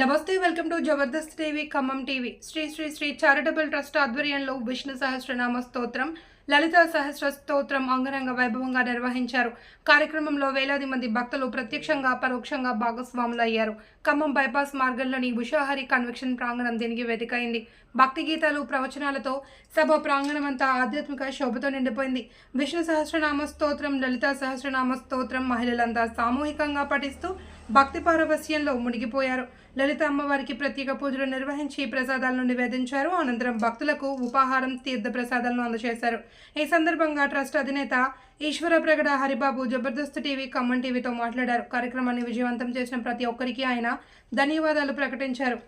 నమస్తే welcome to Jabardasth TV Khammam TV. Sri Sri Sri charitable trust ఆధ్వర్యంలో విష్ణు సహస్రనామ స్తోత్రం లలిత సహస్ర స్తోత్రం అంగరంగ వైభవంగా నిర్వహించారు. కార్యక్రమంలో వేలాది మంది భక్తులు ప్రత్యక్షంగా పరోక్షంగా భాగస్వాములయ్యారు. ఖమ్మం బైపాస్ మార్గంలోని ఉషాహరి కన్వెక్షన్ ప్రాంగణం దీనికి వెతికైంది భక్తి గీతాలు ప్రవచనాలతో సభ ప్రాంగణమంతా ఆధ్యాత్మిక శోభతో నిండిపోయింది. విష్ణు సహస్రనామ స్తోత్రం లలిత సహస్రనామ స్తోత్రం మహిళలంతా సామూహికంగా పఠిస్తూ భక్తి పారవస్యంలో మునిగిపోయారు. లలిత అమ్మవారికి ప్రత్యేక పూజలు నిర్వహించి ప్రసాదాలను నివేదించారు. అనంతరం భక్తులకు ఉపాహారం తీర్థ ప్రసాదాలను అందజేశారు. ఈ సందర్భంగా ట్రస్ట్ అధినేత ఈశ్వర ప్రగడ హరిబాబు జబర్దస్త్ టీవీ ఖమ్మం టీవీతో మాట్లాడారు. కార్యక్రమాన్ని విజయవంతం చేసిన ప్రతి ఒక్కరికి ఆయన ధన్యవాదాలు ప్రకటించారు.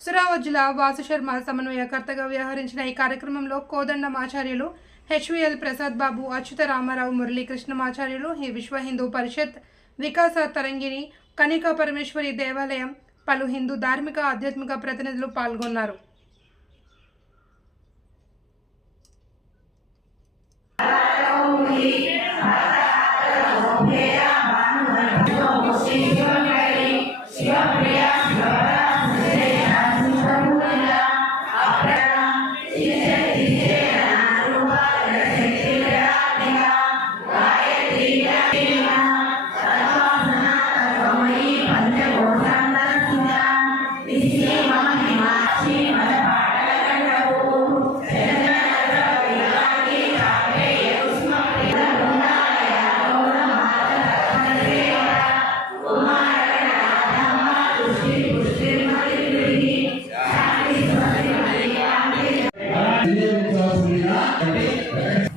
సురావజ్జుల జిల్లా వాసుశర్మ సమన్వయకర్తగా వ్యవహరించిన ఈ కార్యక్రమంలో కోదండం ఆచార్యులు హెచ్విఎల్ ప్రసాద్ బాబు అచ్యుత రామారావు మురళీకృష్ణమాచార్యులు ఈ విశ్వ హిందూ పరిషత్ వికాస తరంగిణి కనికా పరమేశ్వరి దేవాలయం పలు హిందూ ధార్మిక ఆధ్యాత్మిక ప్రతినిధులు పాల్గొన్నారు. అమ్మవారి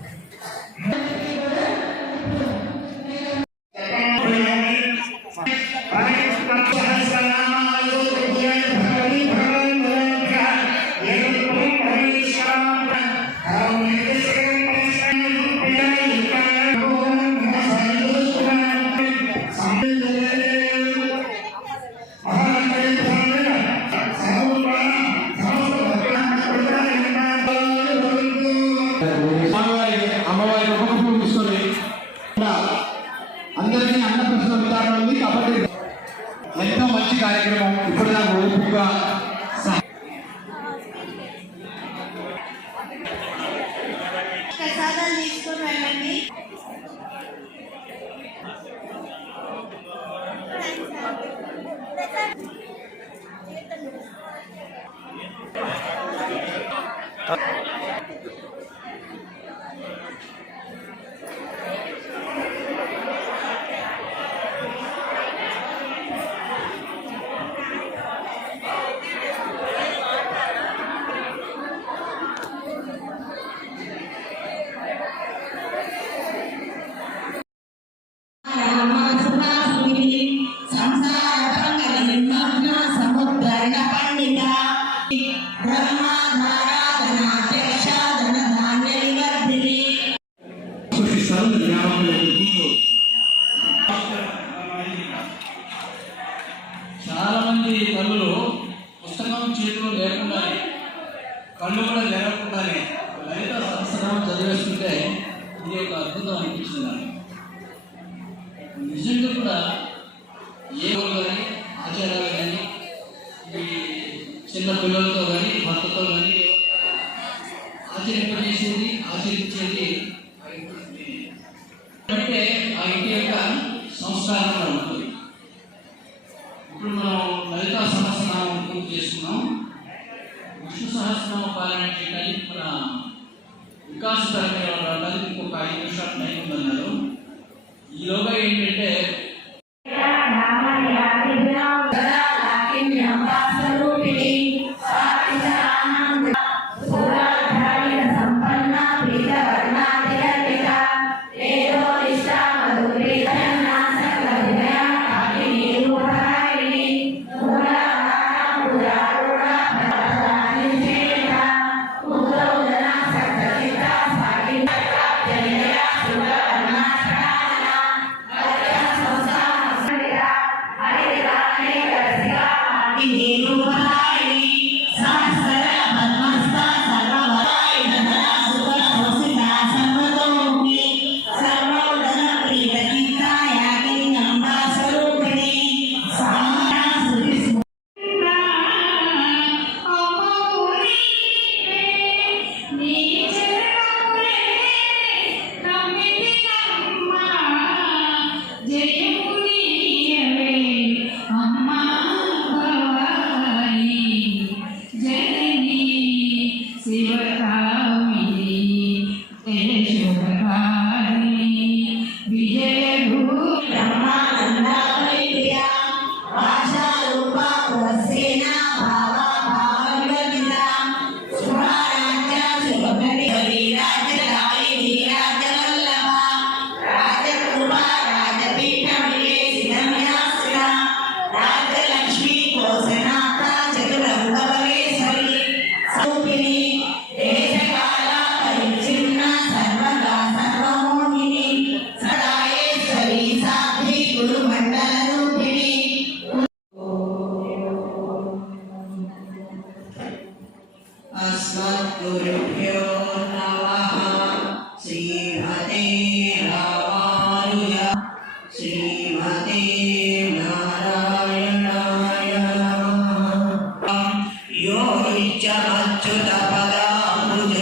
తీసుకొని వెళ్ళండి నిజంగా కూడా ఏ కానీ ఆచారాలు కానీ ఈ చిన్న పిల్లలతో కానీ భర్తతో కానీ ఆచరింపజేసేది ఆచరించేది అంటే ఆ ఇంటి యొక్క సంస్కారంలో ఉంటుంది. ఇప్పుడు మనం లలిత సహస్రనామం పూర్తి చేసుకున్నాం. విష్ణు సహస్రనామ పాలన చేయడానికి మన వికాస తరగతి వాళ్ళకి ఇంకొక ఐదు నిమిషాలు టైం ఉందన్నారు ఈలోగా ఏంటంటే pedindo गुरुभ्यो नमः श्रीमते रामानुज श्रीमते नारायणाय नमः यो इच्छमच्युतपदाम्बुजयुग्मयुग्मा